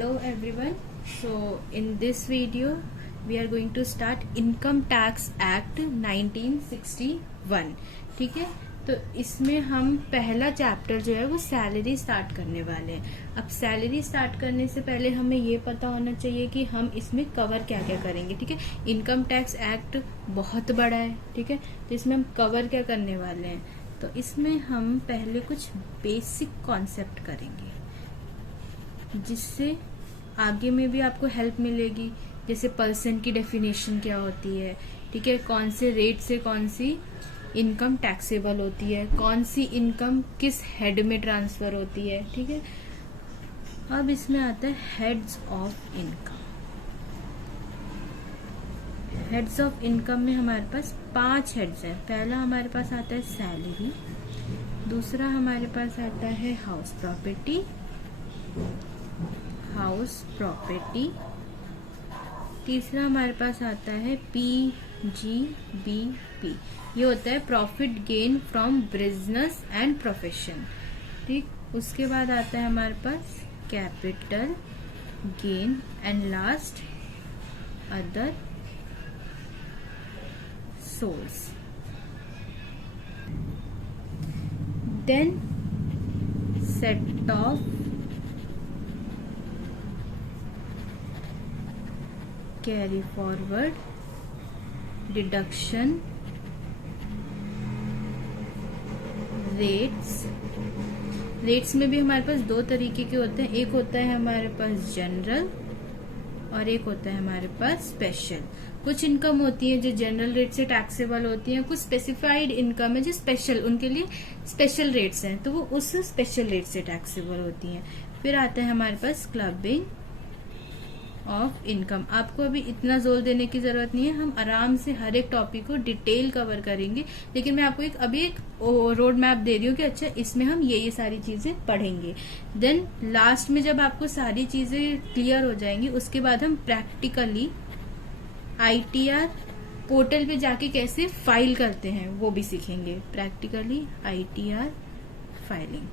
Hello everyone. So in this video we are going to start Income Tax Act 1961. ठीक है, तो इसमें हम पहला चैप्टर जो है वो सैलरी स्टार्ट करने वाले हैं। अब सैलरी स्टार्ट करने से पहले हमें ये पता होना चाहिए कि हम इसमें कवर क्या क्या करेंगे। ठीक है, इनकम टैक्स एक्ट बहुत बड़ा है। ठीक है, तो इसमें हम कवर क्या करने वाले हैं, तो इसमें हम पहले कुछ बेसिक कॉन्सेप्ट करेंगे जिससे आगे में भी आपको हेल्प मिलेगी। जैसे पर्सन की डेफिनेशन क्या होती है, ठीक है, कौन से रेट से कौन सी इनकम टैक्सेबल होती है, कौन सी इनकम किस हेड में ट्रांसफर होती है। ठीक है, अब इसमें आता है heads of income. Heads of income में हमारे पास 5 हेड्स हैं। पहला हमारे पास आता है सैलरी, दूसरा हमारे पास आता है हाउस प्रॉपर्टी, तीसरा हमारे पास आता है PGBP, ये होता है profit gain from business and profession. ठीक, उसके बाद आता है हमारे पास capital gain and last other source. Then set off carry forward, deduction, rates में भी हमारे पास 2 तरीके के होते हैं। एक होता है हमारे पास जनरल और एक होता है हमारे पास स्पेशल। कुछ इनकम होती है जो जनरल रेट से टैक्सेबल होती है, कुछ स्पेसिफाइड इनकम है जो स्पेशल, उनके लिए स्पेशल रेट्स हैं, तो वो उस स्पेशल रेट से टैक्सेबल होती हैं। फिर आता है हमारे पास क्लबिंग ऑफ इनकम। आपको अभी इतना जोर देने की जरूरत नहीं है, हम आराम से हर एक टॉपिक को डिटेल कवर करेंगे, लेकिन मैं आपको अभी एक रोड मैप दे रही हूँ कि अच्छा इसमें हम ये सारी चीजें पढ़ेंगे। देन लास्ट में जब आपको सारी चीजें क्लियर हो जाएंगी, उसके बाद हम प्रैक्टिकली ITR पोर्टल पे जाके कैसे फाइल करते हैं वो भी सीखेंगे। प्रैक्टिकली ITR फाइलिंग,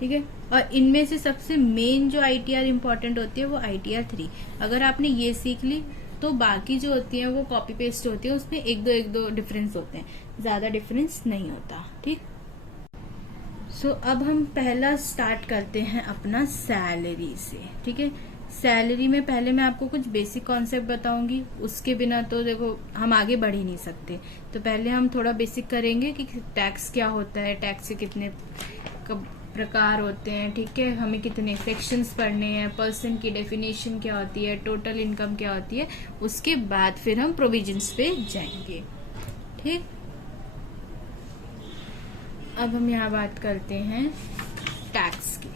ठीक है। और इनमें से सबसे मेन जो ITR इम्पोर्टेंट होती है वो ITR 3। अगर आपने ये सीख ली तो बाकी जो होती है वो कॉपी पेस्ट होती है, उसमें एक दो डिफरेंस होते हैं, ज्यादा डिफरेंस नहीं होता। ठीक, सो अब हम पहला स्टार्ट करते हैं अपना सैलरी से। ठीक है, सैलरी में पहले मैं आपको कुछ बेसिक कॉन्सेप्ट बताऊंगी, उसके बिना तो देखो हम आगे बढ़ ही नहीं सकते। तो पहले हम थोड़ा बेसिक करेंगे कि टैक्स क्या होता है, टैक्स के कितने प्रकार होते हैं, ठीक है, हमें कितने सेक्शंस पढ़ने हैं, पर्सन की डेफिनेशन क्या होती है, टोटल इनकम क्या होती है, उसके बाद फिर हम प्रोविजंस पे जाएंगे। ठीक, अब हम यहाँ बात करते हैं टैक्स की।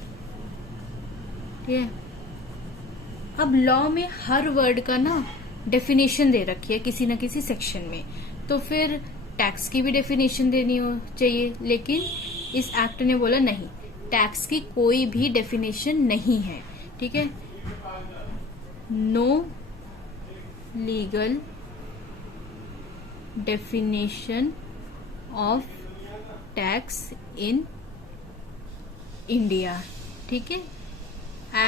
ठीक है, अब लॉ में हर वर्ड का ना डेफिनेशन दे रखी है किसी न किसी सेक्शन में, तो फिर टैक्स की भी डेफिनेशन देनी हो चाहिए, लेकिन इस एक्ट ने बोला नहीं, टैक्स की कोई भी डेफिनेशन नहीं है। ठीक है, no legal definition of tax in India. ठीक है,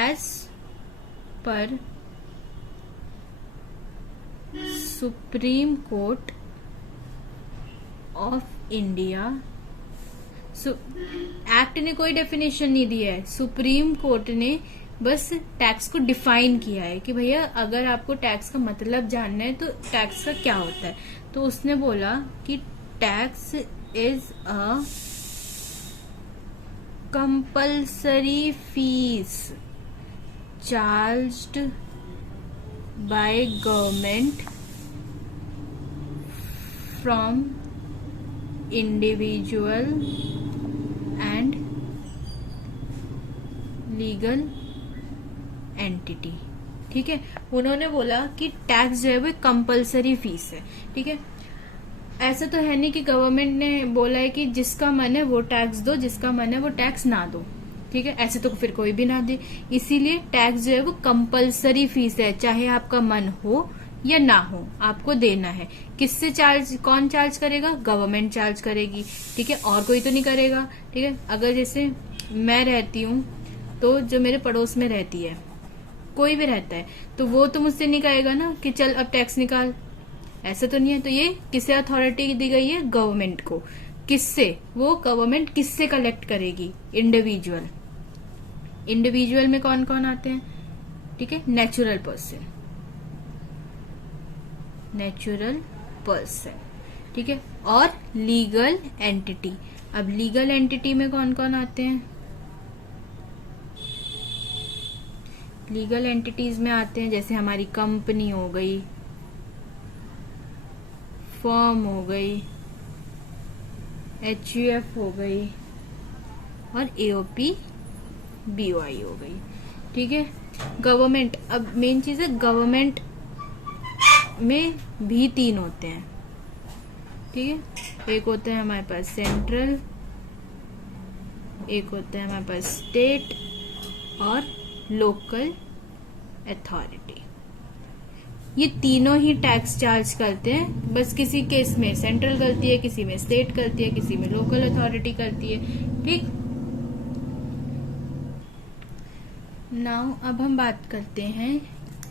एज पर supreme court of India. Act ने कोई डेफिनेशन नहीं दी है, सुप्रीम कोर्ट ने बस टैक्स को डिफाइन किया है कि भैया अगर आपको टैक्स का मतलब जानना है तो टैक्स का क्या होता है, तो उसने बोला कि tax is a compulsory fees charged by government from individual and legal entity. ठीक है, उन्होंने बोला कि टैक्स जो है वो कंपल्सरी फीस है। ठीक है, ऐसा तो है नहीं कि गवर्नमेंट ने बोला है कि जिसका मन है वो टैक्स दो, जिसका मन है वो टैक्स ना दो। ठीक है, ऐसे तो फिर कोई भी ना दे, इसीलिए टैक्स जो है वो कंपल्सरी फीस है, चाहे आपका मन हो या ना हो आपको देना है। किससे चार्ज, कौन चार्ज करेगा? गवर्नमेंट चार्ज करेगी, ठीक है, और कोई तो नहीं करेगा। ठीक है, अगर जैसे मैं रहती हूँ तो जो मेरे पड़ोस में रहती है, कोई भी रहता है, तो वो तो मुझसे नहीं कहेगा ना कि चल अब टैक्स निकाल, ऐसा तो नहीं है। तो ये किसे अथॉरिटी दी गई है? गवर्नमेंट को। किससे? वो गवर्नमेंट किससे कलेक्ट करेगी? इंडिविजुअल। इंडिविजुअल में कौन कौन आते हैं? ठीक है, नेचुरल पर्सन, नेचुरल पर्सन, ठीक है, और लीगल एंटिटी। अब लीगल एंटिटी में कौन कौन आते हैं? लीगल एंटिटीज में आते हैं जैसे हमारी कंपनी हो गई, फर्म हो गई, HUF हो गई और AOP BOI हो गई। ठीक है, गवर्नमेंट, अब मेन चीज है गवर्नमेंट में भी 3 होते हैं। ठीक है, एक होता है हमारे पास सेंट्रल, एक होता है हमारे पास स्टेट और लोकल अथॉरिटी। ये तीनों ही टैक्स चार्ज करते हैं, बस किसी केस में सेंट्रल करती है, किसी में स्टेट करती है, किसी में लोकल अथॉरिटी करती है। ठीक, नाउ अब हम बात करते हैं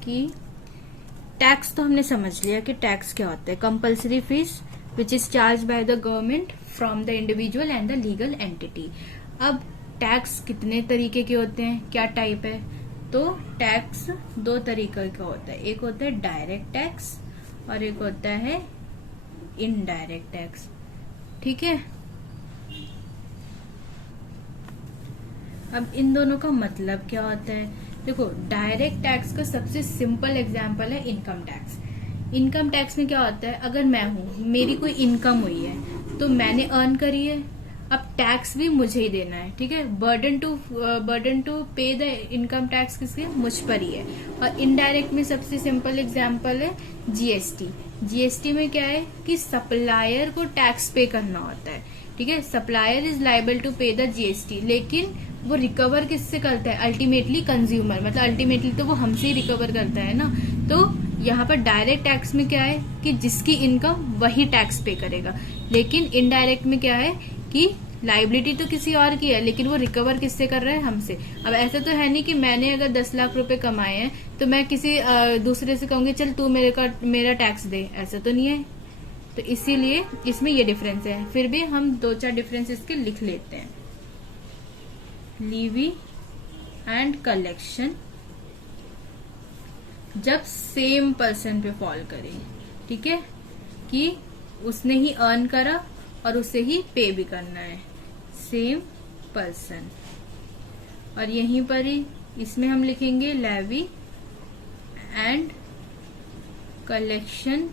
कि टैक्स तो हमने समझ लिया कि टैक्स क्या होता है। Compulsory fees which is charge by the government from the individual and the legal entity. अब टैक्स कितने तरीके के होते हैं, क्या टाइप है? तो टैक्स 2 तरीके का होता है, एक होता है डायरेक्ट टैक्स और एक होता है इनडायरेक्ट टैक्स। ठीक है, अब इन दोनों का मतलब क्या होता है? देखो, डायरेक्ट टैक्स का सबसे सिंपल एग्जांपल है इनकम टैक्स। इनकम टैक्स में क्या होता है? अगर मैं हूं, मेरी कोई इनकम हुई है तो मैंने अर्न करी है, अब टैक्स भी मुझे ही देना है। ठीक है, बर्डन टू पे द इनकम टैक्स किसके? मुझ पर ही है। और इनडायरेक्ट में सबसे सिंपल एग्जांपल है GST। GST में क्या है कि सप्लायर को टैक्स पे करना होता है। ठीक है, सप्लायर इज लायबल टू पे द GST, लेकिन वो रिकवर किससे करता है? अल्टीमेटली कंज्यूमर, मतलब अल्टीमेटली तो वो हमसे ही रिकवर करता है ना। तो यहाँ पर डायरेक्ट टैक्स में क्या है कि जिसकी इनकम वही टैक्स पे करेगा, लेकिन इनडायरेक्ट में क्या है कि लाइबिलिटी तो किसी और की है, लेकिन वो रिकवर किससे कर रहा है? हमसे। अब ऐसा तो है नहीं कि मैंने अगर 10 लाख रुपए कमाए हैं तो मैं किसी दूसरे से कहूंगी चल तू मेरा टैक्स दे, ऐसा तो नहीं है। तो इसीलिए इसमें ये डिफरेंस है। फिर भी हम 2-4 डिफरेंस इसके लिख लेते हैं। लीवी एंड कलेक्शन जब सेम पर्सन पे फॉल करे, ठीक है, कि उसने ही अर्न करा और उसे ही पे भी करना है, सेम पर्सन। और यहीं पर ही इसमें हम लिखेंगे levy and collection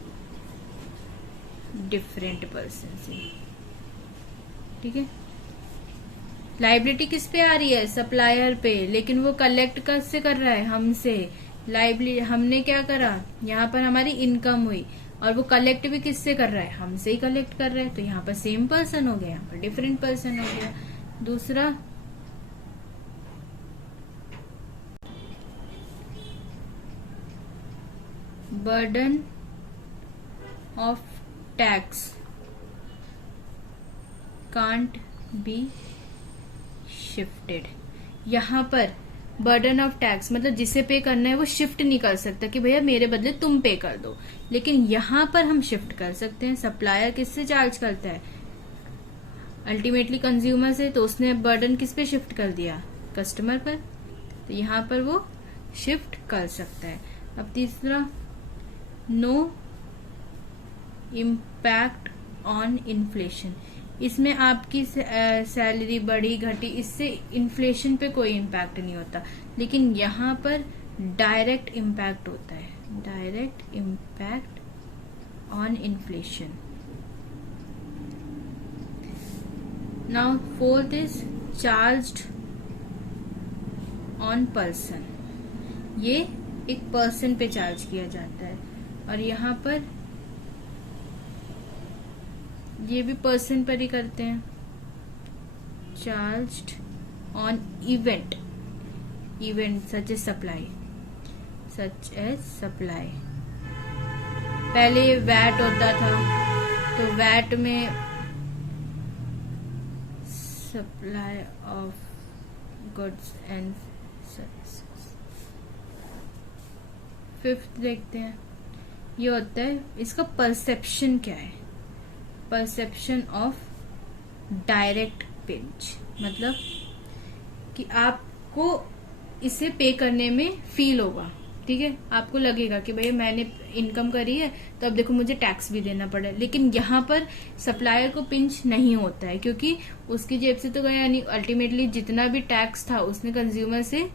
different person से। ठीक है, लाइबिलिटी किस पे आ रही है? सप्लायर पे, लेकिन वो कलेक्ट किससे कर रहा है? हमसे। लाइबिलिटी हमने क्या करा, यहाँ पर हमारी इनकम हुई और वो कलेक्ट भी किससे कर रहा है? हमसे ही कलेक्ट कर रहा है। तो यहाँ पर सेम पर्सन हो गया, यहाँ पर डिफरेंट पर्सन हो गया। दूसरा, burden of tax can't be shifted. यहाँ पर बर्डन ऑफ टैक्स मतलब जिसे पे करना है वो शिफ्ट नहीं कर सकता कि भैया मेरे बदले तुम पे कर दो, लेकिन यहाँ पर हम शिफ्ट कर सकते हैं। सप्लायर किससे चार्ज करता है? अल्टीमेटली कंज्यूमर से, तो उसने बर्डन किस पे शिफ्ट कर दिया? कस्टमर पर। तो यहाँ पर वो शिफ्ट कर सकता है। अब तीसरा, नो इम्पैक्ट ऑन इन्फ्लेशन। इसमें आपकी सैलरी बढ़ी घटी, इससे इन्फ्लेशन पे कोई इम्पैक्ट नहीं होता, लेकिन यहाँ पर डायरेक्ट इम्पैक्ट होता है, direct impact on inflation. Now fourth is charged on person. ये एक पर्सन पे चार्ज किया जाता है, और यहाँ पर ये भी पर्सन पर ही करते हैं। Charged on event, event such as supply, such as supply. पहले वैट होता था, तो वैट में supply of goods and fifth देखते हैं, ये होता है इसका परसेप्शन क्या है, परसेप्शन ऑफ डायरेक्ट पिंच, मतलब कि आपको इसे पे करने में फील होगा, ठीक है, आपको लगेगा कि भाई मैंने इनकम करी है तो अब देखो मुझे टैक्स भी देना पड़ा, लेकिन यहाँ पर सप्लायर को पिंच नहीं होता है क्योंकि उसकी जेब से तो गया नहीं, अल्टीमेटली जितना भी टैक्स था उसने कंज्यूमर से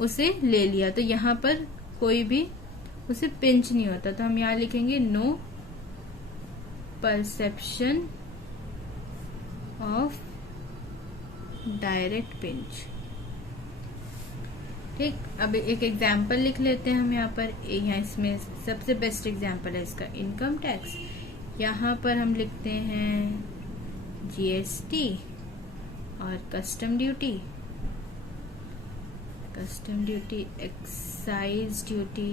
उसे ले लिया, तो यहाँ पर कोई भी उसे पिंच नहीं होता। तो हम यहाँ लिखेंगे no perception of direct pinch. ठीक, अब एक एग्जाम्पल लिख लेते हैं हम यहाँ पर। यहाँ इसमें सबसे बेस्ट एग्जाम्पल है इसका इनकम टैक्स। यहाँ पर हम लिखते हैं जीएसटी और कस्टम ड्यूटी, एक्साइज ड्यूटी,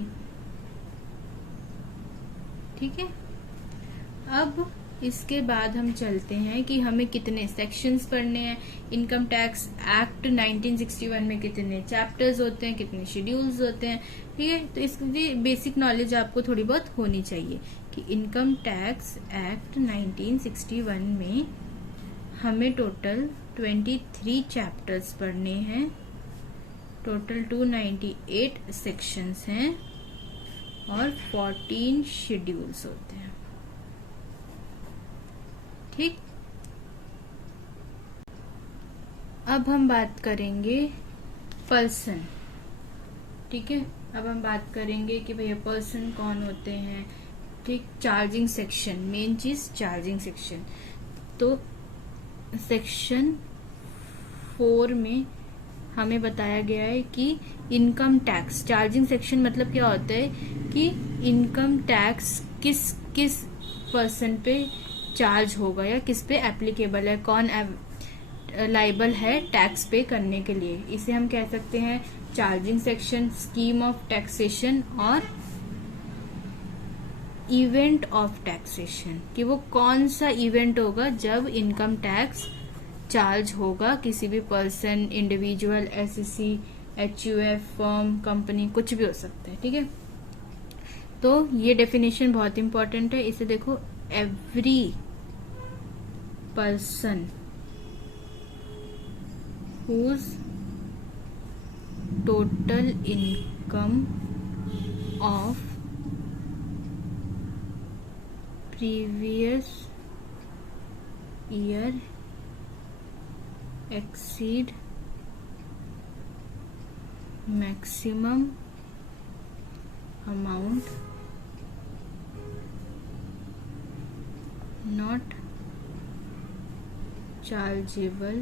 ठीक है। अब इसके बाद हम चलते हैं कि हमें कितने सेक्शंस पढ़ने हैं। इनकम टैक्स एक्ट 1961 में कितने चैप्टर्स होते हैं, कितने शेड्यूल्स होते हैं, ठीक है। तो इसकी बेसिक नॉलेज आपको थोड़ी बहुत होनी चाहिए कि इनकम टैक्स एक्ट 1961 में हमें टोटल 23 चैप्टर्स पढ़ने हैं, टोटल 298 सेक्शंस हैं और 14 शेड्यूल्स होते हैं, ठीक। अब हम बात करेंगे पर्सन, ठीक है। अब हम बात करेंगे कि भैया पर्सन कौन होते हैं, ठीक। चार्जिंग सेक्शन, मेन चीज चार्जिंग सेक्शन। तो सेक्शन 4 में हमें बताया गया है कि इनकम टैक्स, चार्जिंग सेक्शन मतलब क्या होता है कि इनकम टैक्स किस किस पर्सन पे चार्ज होगा या किस पे एप्लीकेबल है, कौन लाइबल है टैक्स पे करने के लिए। इसे हम कह सकते हैं charging section, scheme of taxation और इवेंट ऑफ टैक्सेशन, कि वो कौन सा इवेंट होगा जब इनकम टैक्स चार्ज होगा किसी भी person, individual, SSC, HUF, firm, company, कुछ भी हो सकता है, ठीक है। तो ये डेफिनेशन बहुत इंपॉर्टेंट है, इसे देखो। Every person whose total income of previous year exceed maximum amount not chargeable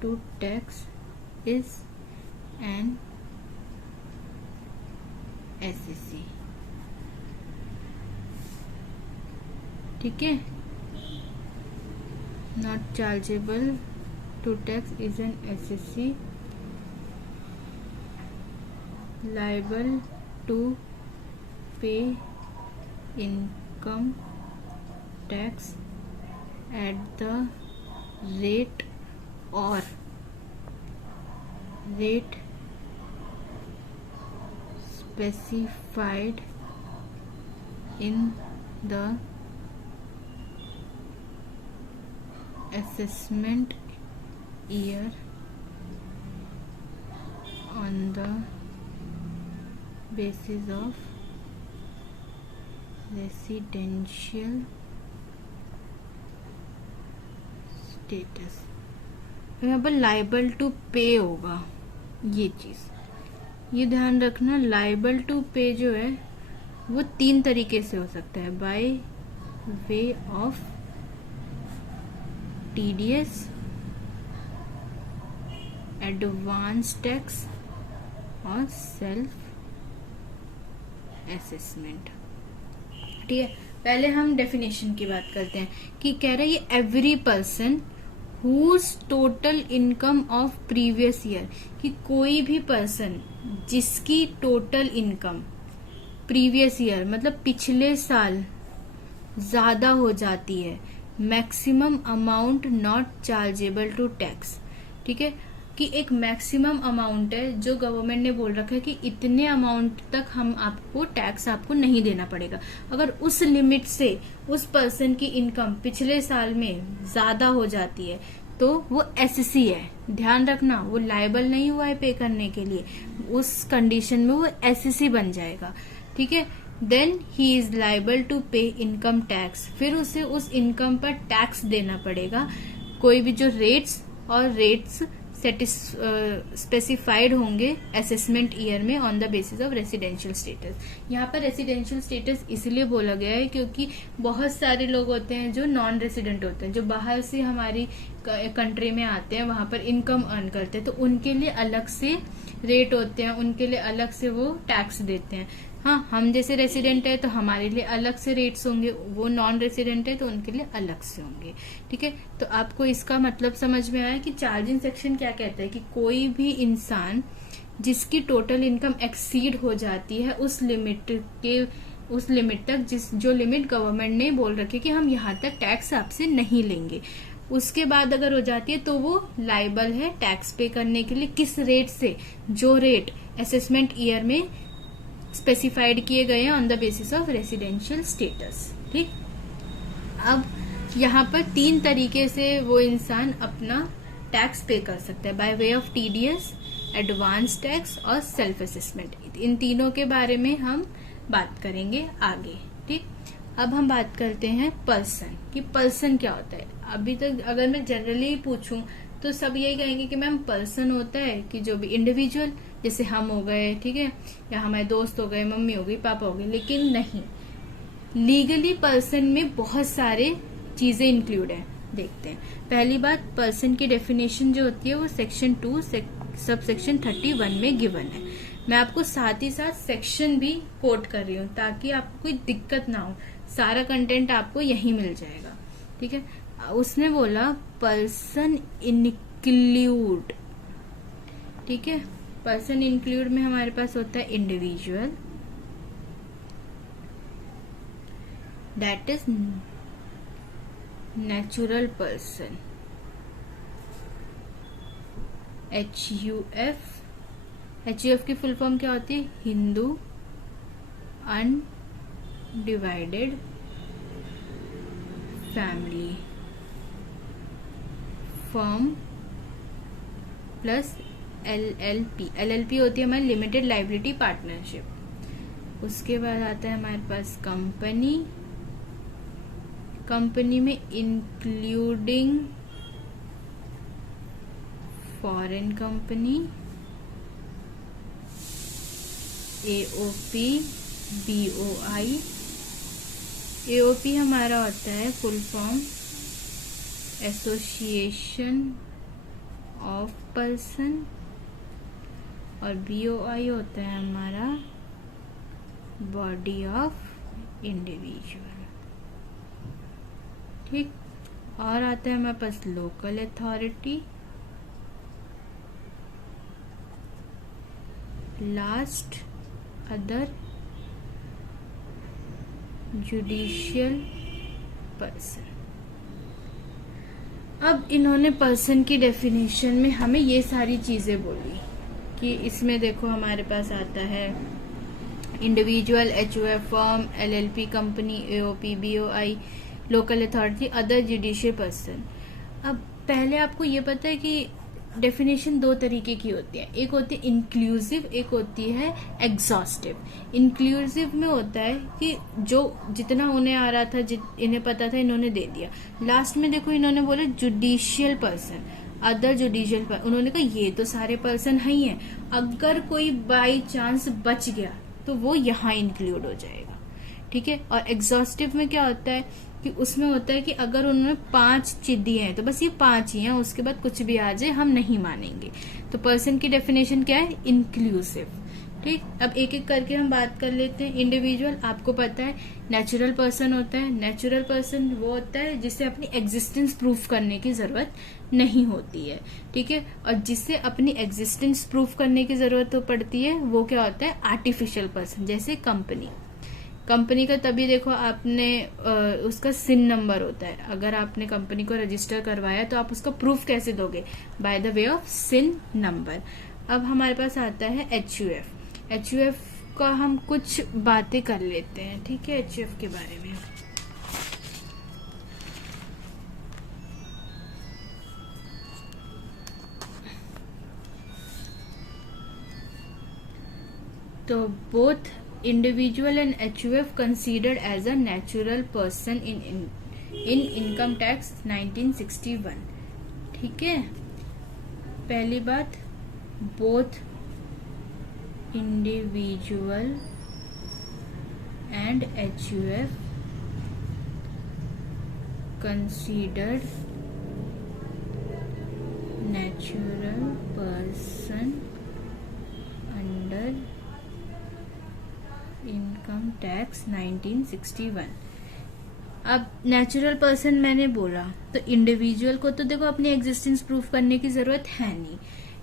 to tax is an SSC, ठीक है। Not chargeable to tax is an SSC, liable to pay income tax at the rate or rate specified in the assessment year on the basis of residential status। यहाँ पर liable to पे होगा, ये चीज ये ध्यान रखना। लाइबल टू पे जो है वो 3 तरीके से हो सकता है, by way of TDS, advance tax और सेल्फ असेसमेंट, ठीक है। पहले हम डेफिनेशन की बात करते हैं कि कह रहा है ये every person whose total income of previous year, कि कोई भी पर्सन जिसकी टोटल इनकम प्रीवियस ईयर मतलब पिछले साल ज्यादा हो जाती है, maximum amount not chargeable to tax, ठीक है। कि एक मैक्सिमम अमाउंट है जो गवर्नमेंट ने बोल रखा है कि इतने अमाउंट तक हम आपको टैक्स आपको नहीं देना पड़ेगा। अगर उस लिमिट से उस पर्सन की इनकम पिछले साल में ज्यादा हो जाती है तो वो एससी है, ध्यान रखना, वो लायबल नहीं हुआ है पे करने के लिए, उस कंडीशन में वो एससी बन जाएगा। ठीक है, then he is liable to pay income tax, फिर उसे उस इनकम पर टैक्स देना पड़ेगा। कोई भी जो रेट्स स्पेसिफाइड होंगे असेसमेंट ईयर में on the basis of residential status. यहाँ पर रेसिडेंशियल स्टेटस इसलिए बोला गया है क्योंकि बहुत सारे लोग होते हैं जो नॉन रेसिडेंट होते हैं, जो बाहर से हमारी कंट्री में आते हैं, वहां पर इनकम अर्न करते हैं, तो उनके लिए अलग से रेट होते हैं, उनके लिए अलग से वो टैक्स देते हैं। हाँ, हम जैसे रेसिडेंट है तो हमारे लिए अलग से रेट्स होंगे, वो नॉन रेसिडेंट है तो उनके लिए अलग से होंगे। ठीक है, तो आपको इसका मतलब समझ में आया कि चार्जिंग सेक्शन क्या कहता है कि कोई भी इंसान जिसकी टोटल इनकम एक्सीड हो जाती है उस लिमिट तक, जो लिमिट गवर्नमेंट ने बोल रखी कि हम यहाँ तक टैक्स आपसे नहीं लेंगे, उसके बाद अगर हो जाती है तो वो लायबल है टैक्स पे करने के लिए। किस रेट से? जो रेट असेसमेंट ईयर में स्पेसिफाइड किए गए हैं on the basis of residential status. ठीक, अब यहाँ पर 3 तरीके से वो इंसान अपना टैक्स पे कर सकता है, by way of TDS, advance tax और सेल्फ असेसमेंट। इन तीनों के बारे में हम बात करेंगे आगे। ठीक, अब हम बात करते हैं पर्सन कि पर्सन क्या होता है। अभी तक अगर मैं जनरली पूछूं तो सब यही कहेंगे कि मैम पर्सन होता है कि जो भी इंडिविजुअल, जैसे हम हो गए, ठीक है, या हमारे दोस्त हो गए, मम्मी हो गई, पापा हो गए, लेकिन नहीं, लीगली पर्सन में बहुत सारे चीजें इंक्लूड है। देखते हैं, पहली बात, पर्सन की डेफिनेशन जो होती है वो सेक्शन 2 सब सेक्शन 31 में गिवन है। मैं आपको साथ ही साथ सेक्शन भी कोट कर रही हूँ ताकि आपको कोई दिक्कत ना हो, सारा कंटेंट आपको यहीं मिल जाएगा। ठीक है, उसने बोला पर्सन इंक्लूड, ठीक है, पर्सन इंक्लूड में हमारे पास होता है individual, that is natural person, HUF की फुल फॉर्म क्या होती है? Hindu undivided family firm plus LLP होती है हमारी लिमिटेड लाइबिलिटी पार्टनरशिप। उसके बाद आता है हमारे पास कंपनी में including foreign company, AOP, BOI। AOP हमारा होता है full form association of person, और BOI होता है हमारा बॉडी ऑफ इंडिविजुअल। ठीक, और आता है हमारे पास local authority, last other judicial person. अब इन्होंने पर्सन की डेफिनेशन में हमें ये सारी चीजें बोली कि इसमें देखो हमारे पास आता है individual, HUF firm, LLP company, AOP, BOI, local authority, other judicial person. अब पहले आपको ये पता है कि डेफिनेशन 2 तरीके की होती है, एक होती है इंक्लूसिव, एक होती है एग्जॉस्टिव। इंक्लूसिव में होता है कि जो जितना उन्हें आ रहा था, इन्हें पता था, इन्होंने दे दिया। लास्ट में देखो इन्होंने बोला judicial person, other judicial person, उन्होंने कहा ये तो सारे पर्सन ही हैं, अगर कोई बाई चांस बच गया तो वो यहाँ इंक्लूड हो जाएगा। ठीक है, और एग्जॉस्टिव में क्या होता है कि उसमें होता है कि अगर उन्होंने 5 दिए हैं तो बस ये 5 ही हैं, उसके बाद कुछ भी आ जाए हम नहीं मानेंगे। तो पर्सन की डेफिनेशन क्या है? इंक्लूसिव। ठीक, अब एक एक करके हम बात कर लेते हैं। इंडिविजुअल आपको पता है नेचुरल पर्सन होता है। नेचुरल पर्सन वो होता है जिसे अपनी एग्जिस्टेंस प्रूफ करने की जरूरत नहीं होती है। ठीक है, और जिससे अपनी एग्जिस्टेंस प्रूफ करने की जरूरत पड़ती है वो क्या होता है? आर्टिफिशियल पर्सन, जैसे कंपनी। कंपनी का तभी देखो आपने उसका सिन नंबर होता है। अगर आपने कंपनी को रजिस्टर करवाया तो आप उसका प्रूफ कैसे दोगे? By the way of sin number. अब हमारे पास आता है HUF। HUF का हम कुछ बातें कर लेते हैं, ठीक है, HUF के बारे में। तो both individual and HUF considered as a natural person in income tax 1961, ठीक है। पहली बात, both individual and HUF considered natural person under income tax 1961। अब नेचुरल पर्सन मैंने बोला तो इंडिविजुअल को तो देखो अपनी एग्जिस्टेंस प्रूफ करने की जरूरत है नहीं,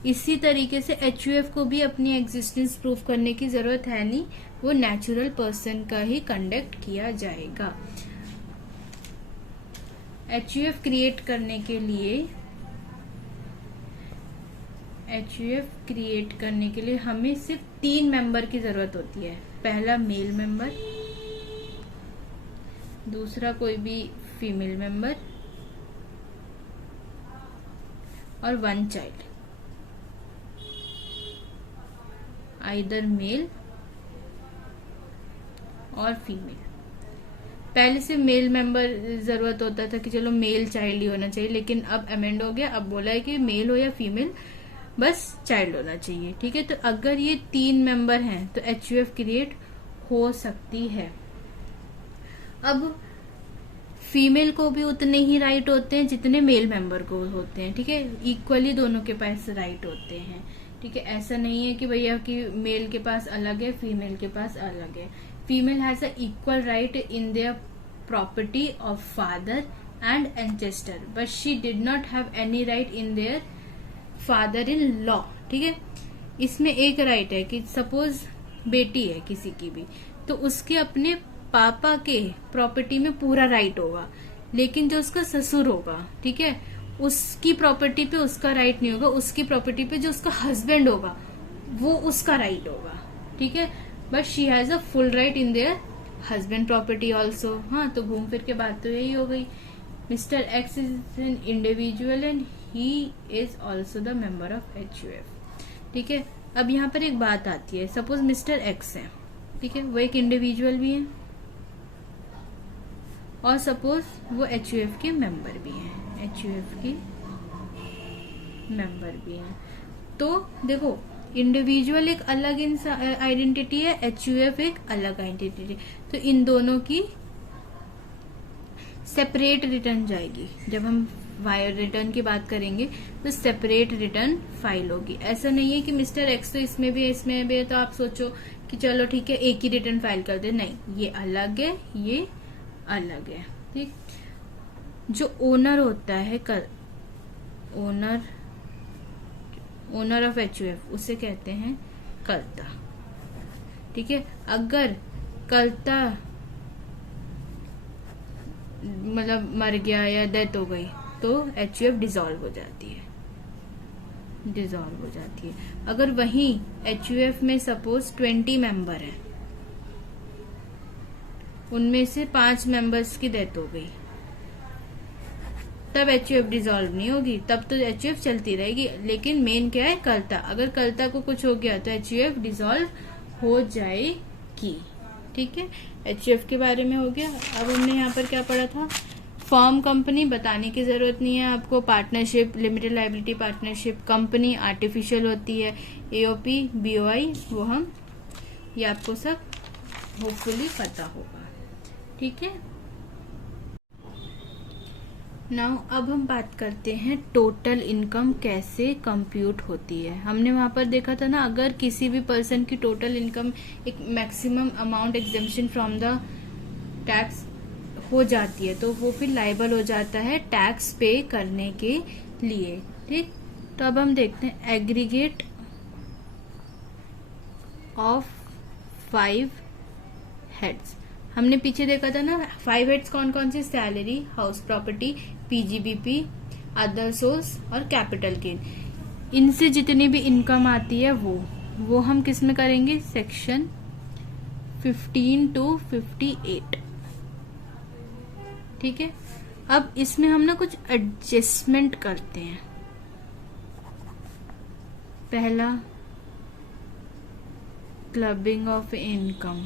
इसी तरीके से HUF को भी अपनी एग्जिस्टेंस प्रूफ करने की जरूरत है नहीं, वो नेचुरल पर्सन का ही कंडक्ट किया जाएगा। HUF क्रिएट करने के लिए हमें सिर्फ 3 मेंबर की जरूरत होती है। पहला मेल मेंबर, दूसरा कोई भी फीमेल मेंबर और 1 चाइल्ड, आइदर मेल और फीमेल। पहले से मेल मेंबर जरूरत होता था कि चलो मेल चाइल्ड ही होना चाहिए, लेकिन अब अमेंड हो गया, अब बोला है कि मेल हो या फीमेल बस चाइल्ड होना चाहिए, ठीक है। तो अगर ये 3 मेंबर हैं तो HUF क्रिएट हो सकती है। अब फीमेल को भी उतने ही राइट होते हैं जितने मेल मेंबर को होते हैं, ठीक है, इक्वली दोनों के पास राइट होते हैं, ठीक है। ऐसा नहीं है कि भैया कि मेल के पास अलग है, फीमेल के पास अलग है। Female has a equal right in their property of father and ancestor, but she did not have any right in their father in law, ठीक है। इसमें एक राइट है कि सपोज बेटी है किसी की भी, तो उसके अपने पापा के प्रॉपर्टी में पूरा राइट होगा, लेकिन जो उसका ससुर होगा, ठीक है, उसकी प्रॉपर्टी पे उसका राइट नहीं होगा, उसकी प्रॉपर्टी पे जो उसका हस्बैंड होगा वो उसका राइट होगा, ठीक है। But she has a full right in their husband property also. हाँ, तो घूम फिर के बात तो यही हो गई। Mister x is an individual and he is also the member of HUF, ठीक है। अब यहाँ पर एक बात आती है, सपोज मिस्टर एक्स है, ठीक है, वो एक इंडिविजुअल भी है और सपोज वो HUF के मेंबर भी हैं, HUF के मेंबर भी हैं। तो देखो, इंडिविजुअल एक अलग आइडेंटिटी है, HUF एक अलग आइडेंटिटी, तो इन दोनों की सेपरेट रिटर्न जाएगी। जब हम वायर रिटर्न की बात करेंगे तो सेपरेट रिटर्न फाइल होगी। ऐसा नहीं है कि मिस्टर एक्स तो इसमें भी है तो आप सोचो कि चलो ठीक है एक ही रिटर्न फाइल कर दे, नहीं, ये अलग है, ये अलग है, ठीक। जो ओनर होता है ओनर ऑफ HUF उसे कहते हैं कर्ता, ठीक है। अगर कर्ता मतलब मर गया या डेथ हो गई तो HUF डिसॉल्व हो जाती है। अगर वहीं HUF में सपोज 20 मेंबर है, उनमें से 5 मेंबर्स की डेथ हो गई, तब HUF डिसॉल्व नहीं होगी, तब तो HUF चलती रहेगी। लेकिन मेन क्या है, कर्ता। अगर कर्ता को कुछ हो गया तो HUF डिसॉल्व हो जाएगी, ठीक है। HUF के बारे में हो गया। अब हमने यहाँ पर क्या पढ़ा था, फॉर्म कंपनी बताने की जरूरत नहीं है आपको, partnership, limited liability partnership, company artificial होती है, AOP, BOI, वो हम ये आपको सब होपफुली पता होगा, ठीक है। नाउ अब हम बात करते हैं टोटल इनकम कैसे कंप्यूट होती है। हमने वहां पर देखा था ना, अगर किसी भी पर्सन की टोटल इनकम एक maximum amount exemption from the tax हो जाती है तो वो फिर लायबल हो जाता है टैक्स पे करने के लिए, ठीक। तो अब हम देखते हैं एग्रीगेट ऑफ 5 हेड्स। हमने पीछे देखा था ना 5 हेड्स कौन कौन सी, salary, house property, PGBP, other source और कैपिटल गेन। इनसे जितनी भी इनकम आती है वो हम किस में करेंगे, सेक्शन 15 to 58। ठीक है, अब इसमें हम ना कुछ एडजस्टमेंट करते हैं। पहला, clubbing of income,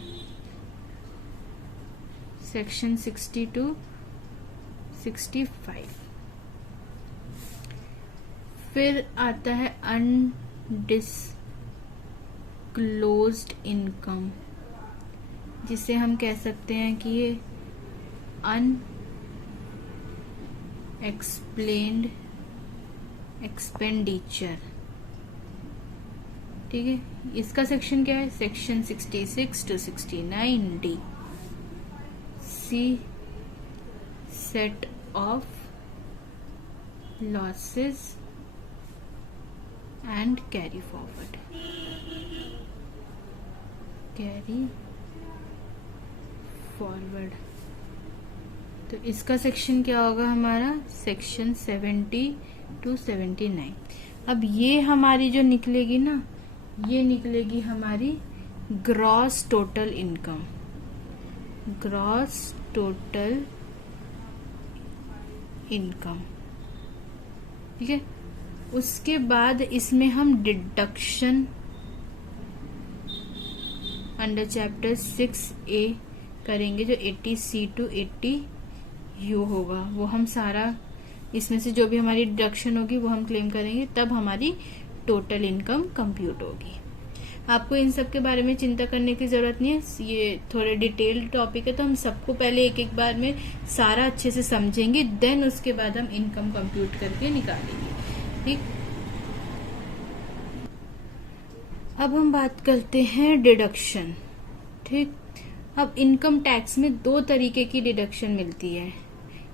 section 60 to 65। फिर आता है अनडिस्क्लोज्ड इनकम, जिसे हम कह सकते हैं कि ये अनएक्सप्लेन्ड एक्सपेंडिचर। ठीक है, इसका सेक्शन क्या है, section 66 to 69 D. C, set off losses and carry forward, carry forward. तो इसका सेक्शन क्या होगा हमारा, सेक्शन 70 to 79। अब ये हमारी जो निकलेगी ना, ये निकलेगी हमारी gross total income, gross total income. ठीक है, उसके बाद इसमें हम डिडक्शन अंडर चैप्टर 6A करेंगे, जो 80C to 80U होगा। वो हम सारा इसमें से जो भी हमारी डिडक्शन होगी वो हम क्लेम करेंगे, तब हमारी टोटल इनकम कंप्यूट होगी। आपको इन सब के बारे में चिंता करने की जरूरत नहीं है, ये थोड़े डिटेल्ड टॉपिक है, तो हम सबको पहले एक एक बार में सारा अच्छे से समझेंगे, देन उसके बाद हम इनकम कंप्यूट करके निकालेंगे। ठीक, अब हम बात करते हैं डिडक्शन। ठीक, अब इनकम टैक्स में 2 तरीके की डिडक्शन मिलती है,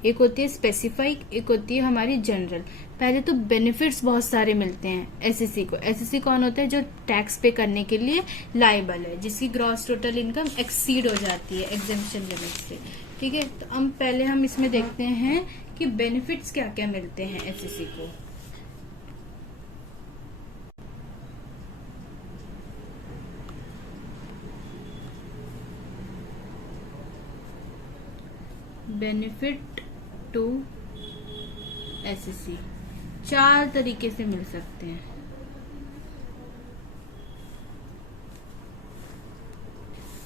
एक होती है स्पेसिफाइक, एक होती है हमारी जनरल। पहले तो बेनिफिट्स बहुत सारे मिलते हैं एसएससी को। एसएससी कौन होता है, जो टैक्स पे करने के लिए लायबल है, जिसकी ग्रॉस टोटल इनकम एक्सीड हो जाती है एग्जेम्पशन लिमिट से। ठीक है, तो हम इसमें देखते हैं कि बेनिफिट्स क्या क्या मिलते हैं एसएससी को। बेनिफिट टू एसएससी 4 तरीके से मिल सकते हैं।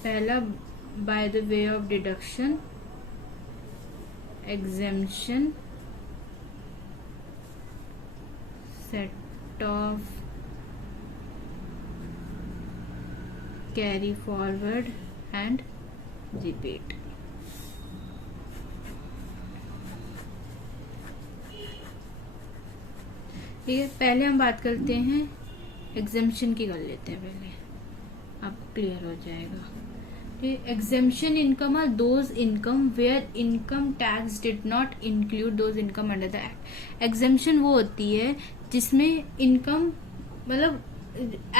पहला, bye the way of deduction, exemption, set off carry forward and repeat. ठीक है, पहले हम बात करते हैं एग्जेम्पशन की, कर लेते हैं पहले, आपको क्लियर हो जाएगा। ठीक, exemption income are those income where income tax did not include those income under the act. Exemption वो होती है जिसमें इनकम मतलब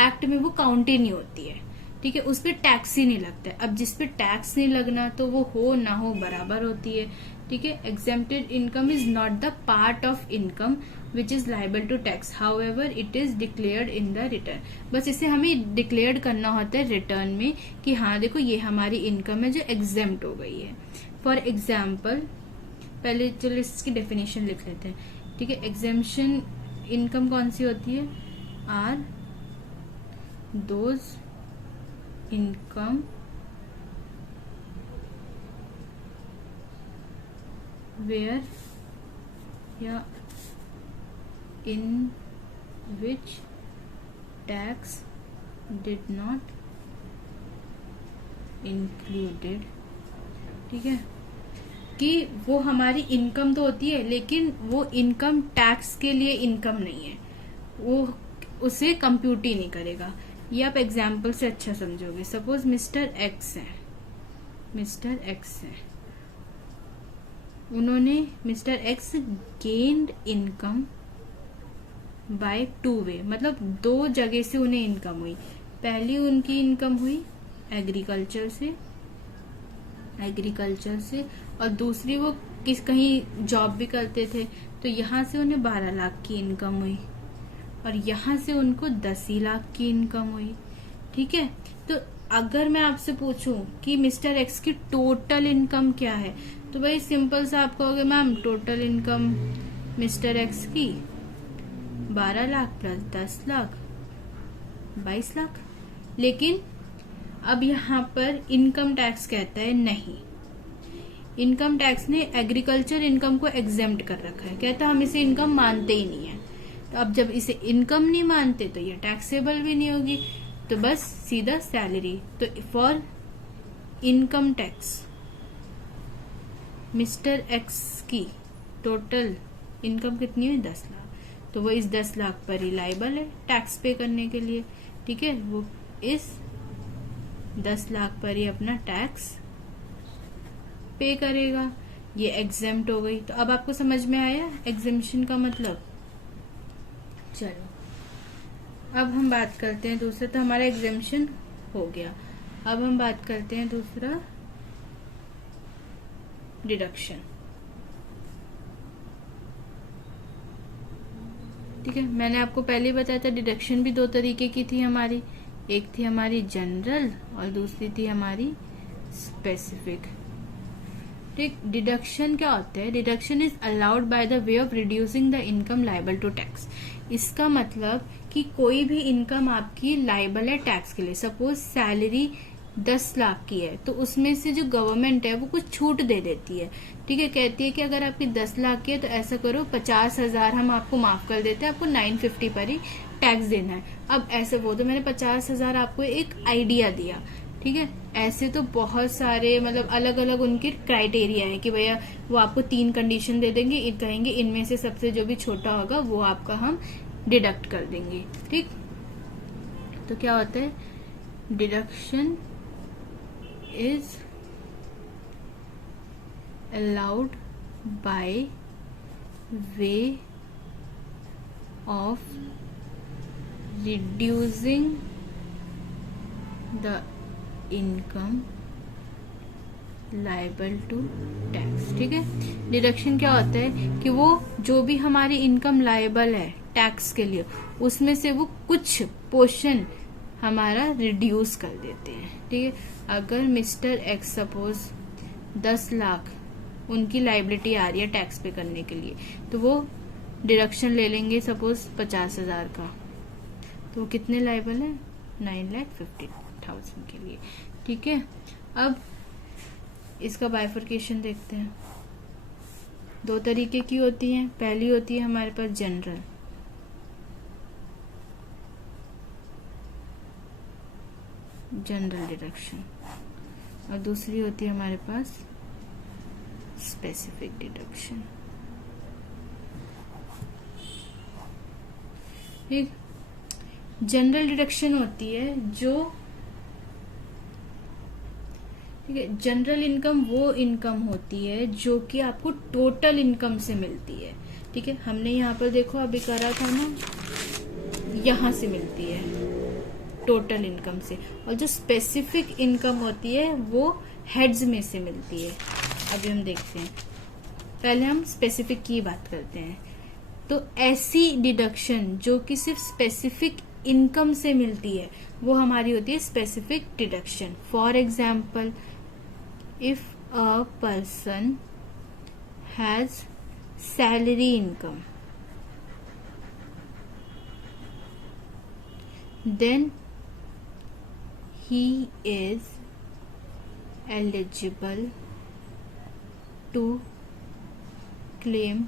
एक्ट में वो काउंट ही नहीं होती है। ठीक है, उस पर टैक्स ही नहीं लगता है। अब जिस पे टैक्स नहीं लगना तो वो हो ना हो बराबर होती है। ठीक है, exempted income is not the part of income which is liable to tax, however it is declared in the return. बस इसे हमें डिक्लेयर करना होता है रिटर्न में कि हाँ देखो ये हमारी इनकम है जो एग्जेम्प्ट हो गई है। फॉर एग्जाम्पल, पहले चलो इसकी डेफिनेशन लिख लेते हैं। ठीक है, एग्जेम्पशन इनकम कौन सी होती है, आर दोज इनकम where या in which tax did not included। ठीक है, कि वो हमारी इनकम तो होती है लेकिन वो इनकम टैक्स के लिए इनकम नहीं है, वो उसे कंप्यूट ही नहीं करेगा। ये आप एग्जाम्पल से अच्छा समझोगे। सपोज मिस्टर एक्स है, मिस्टर एक्स है, उन्होंने mister x gained income by 2 वे, मतलब 2 जगह से उन्हें इनकम हुई। पहली उनकी इनकम हुई एग्रीकल्चर से एग्रीकल्चर से, और दूसरी वो कहीं जॉब भी करते थे, तो यहाँ से उन्हें 12 लाख की इनकम हुई और यहाँ से उनको 10 ही लाख की इनकम हुई। ठीक है, तो अगर मैं आपसे पूछूं कि मिस्टर एक्स की टोटल इनकम क्या है, तो भाई सिंपल सा आप कहोगे ma'am total income mister x की 12 लाख प्लस 10 लाख 22 लाख। लेकिन अब यहाँ पर इनकम टैक्स कहता है नहीं, इनकम टैक्स ने एग्रीकल्चर इनकम को एग्जेम्प्ट कर रखा है, कहता हम इसे इनकम मानते ही नहीं है। तो अब जब इसे इनकम नहीं मानते तो ये टैक्सेबल भी नहीं होगी, तो बस सीधा सैलरी। तो for income tax mister x की टोटल इनकम कितनी हुई 10 लाख, तो वो इस 10 लाख पर ही लायबल है टैक्स पे करने के लिए। ठीक है, वो इस 10 लाख पर ही अपना टैक्स पे करेगा। ये एग्जेम्प्ट हो गई। तो अब आपको समझ में आया एग्जेम्पशन का मतलब। चलो अब हम बात करते हैं दूसरा, तो हमारा एग्जेम्पशन हो गया। अब हम बात करते हैं दूसरा डिडक्शन। ठीक है, मैंने आपको पहले ही बताया था डिडक्शन भी 2 तरीके की थी हमारी, एक थी हमारी जनरल और दूसरी थी हमारी स्पेसिफिक। ठीक, डिडक्शन क्या होता है? Deduction is allowed by the way of reducing the income liable to tax. इसका मतलब कि कोई भी इनकम आपकी लायबल है टैक्स के लिए। सपोज सैलरी 10 लाख की है, तो उसमें से जो गवर्नमेंट है वो कुछ छूट दे देती है। ठीक है, कहती है कि अगर आपकी 10 लाख की है तो ऐसा करो 50,000 हम आपको माफ कर देते हैं, आपको 950 पर ही टैक्स देना है। अब ऐसे वो तो मैंने 50,000 आपको एक आइडिया दिया। ठीक है, ऐसे तो बहुत सारे मतलब अलग अलग उनके क्राइटेरिया है कि भैया वो आपको 3 कंडीशन दे देंगे, कहेंगे इनमें से सबसे जो भी छोटा होगा वो आपका हम डिडक्ट कर देंगे। ठीक, तो क्या होता है? Deduction is allowed by way of reducing the income liable to tax। ठीक है, डिडक्शन क्या होता है कि वो जो भी हमारी इनकम लायबल है टैक्स के लिए, उसमें से वो कुछ पोर्शन हमारा रिड्यूस कर देते हैं। ठीक है, अगर मिस्टर एक्स सपोज 10 लाख उनकी लाइबिलिटी आ रही है टैक्स पे करने के लिए, तो वो डिडक्शन ले लेंगे सपोज 50,000 का, तो वो कितने लायबल है? 9,50,000 के लिए। ठीक है, अब इसका बाइफर्केशन देखते हैं। 2 तरीके की होती है। पहली होती है हमारे पास जनरल, जनरल डिडक्शन, और दूसरी होती है हमारे पास स्पेसिफिक डिडक्शन। ठीक, जनरल डिडक्शन होती है जो, ठीक है, जनरल इनकम वो इनकम होती है जो कि आपको टोटल इनकम से मिलती है। ठीक है, हमने यहाँ पर देखो अभी करा था ना, यहाँ से मिलती है टोटल इनकम से, और जो स्पेसिफिक इनकम होती है वो हेड्स में से मिलती है। अभी हम देखते हैं, पहले हम स्पेसिफिक की बात करते हैं। तो ऐसी डिडक्शन जो कि सिर्फ स्पेसिफिक इनकम से मिलती है वो हमारी होती है specific deduction. For example, if a person has salary income, then he is eligible to claim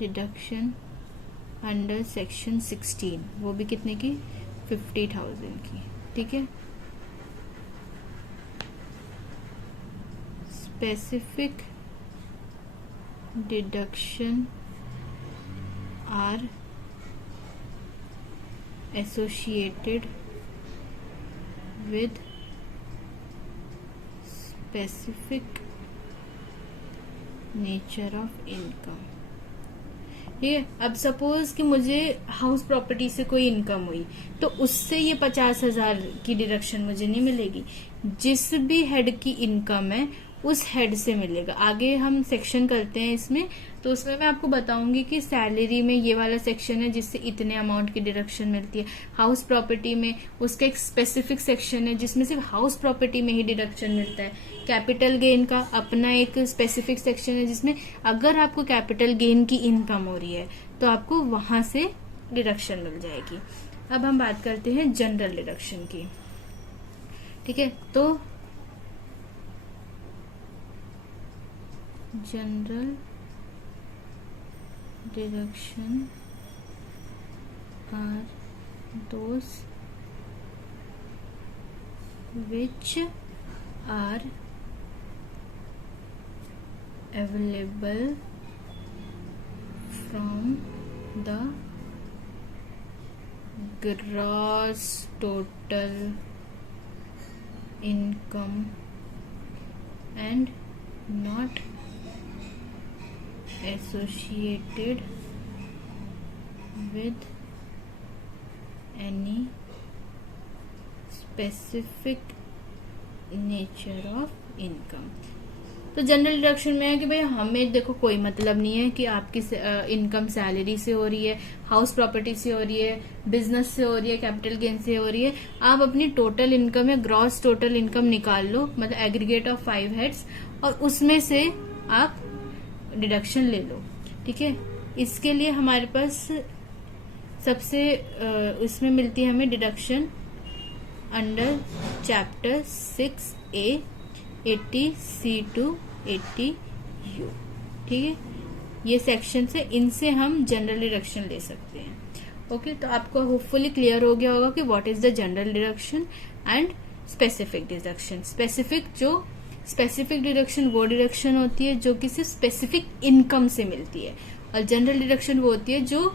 deduction under section 16। वो भी कितने की? 50,000 की। ठीक है, specific deduction are associated with specific nature of income। ठीक है, अब सपोज कि मुझे हाउस प्रॉपर्टी से कोई इनकम हुई, तो उससे ये 50,000 की डिडक्शन मुझे नहीं मिलेगी। जिस भी हेड की इनकम है उस हेड से मिलेगा। आगे हम सेक्शन करते हैं इसमें, तो उसमें मैं आपको बताऊंगी कि सैलरी में ये वाला सेक्शन है जिससे इतने अमाउंट की डिडक्शन मिलती है। हाउस प्रॉपर्टी में उसका एक स्पेसिफिक सेक्शन है जिसमें सिर्फ हाउस प्रॉपर्टी में ही डिडक्शन मिलता है। कैपिटल गेन का अपना एक स्पेसिफिक सेक्शन है जिसमें अगर आपको कैपिटल गेन की इनकम हो रही है तो आपको वहां से डिडक्शन मिल जाएगी। अब हम बात करते हैं जनरल डिडक्शन की। ठीक है, तो general deduction are those which are available from the gross total income and not associated with any specific nature of income। तो जनरल डिडक्शन में है कि भाई हमें देखो कोई मतलब नहीं है कि आपकी इनकम सैलरी से हो रही है, हाउस प्रॉपर्टी से हो रही है, बिजनेस से हो रही है, कैपिटल गेन से हो रही है। आप अपनी टोटल इनकम या ग्रॉस टोटल इनकम निकाल लो, मतलब एग्रीगेट ऑफ 5 हेड्स, और उसमें से आप डिडक्शन ले लो। ठीक है, इसके लिए हमारे पास सबसे इसमें मिलती है हमें deduction under chapter 6A 80C to 80U। ठीक है, ये सेक्शन से इनसे हम जनरल डिडक्शन ले सकते हैं। ओके, तो आपको होपफुली क्लियर हो गया होगा कि what is the general deduction and specific deduction. Specific deduction वो डिडक्शन होती है जो कि सिर्फ स्पेसिफिक इनकम से मिलती है, और जनरल डिडक्शन वो होती है जो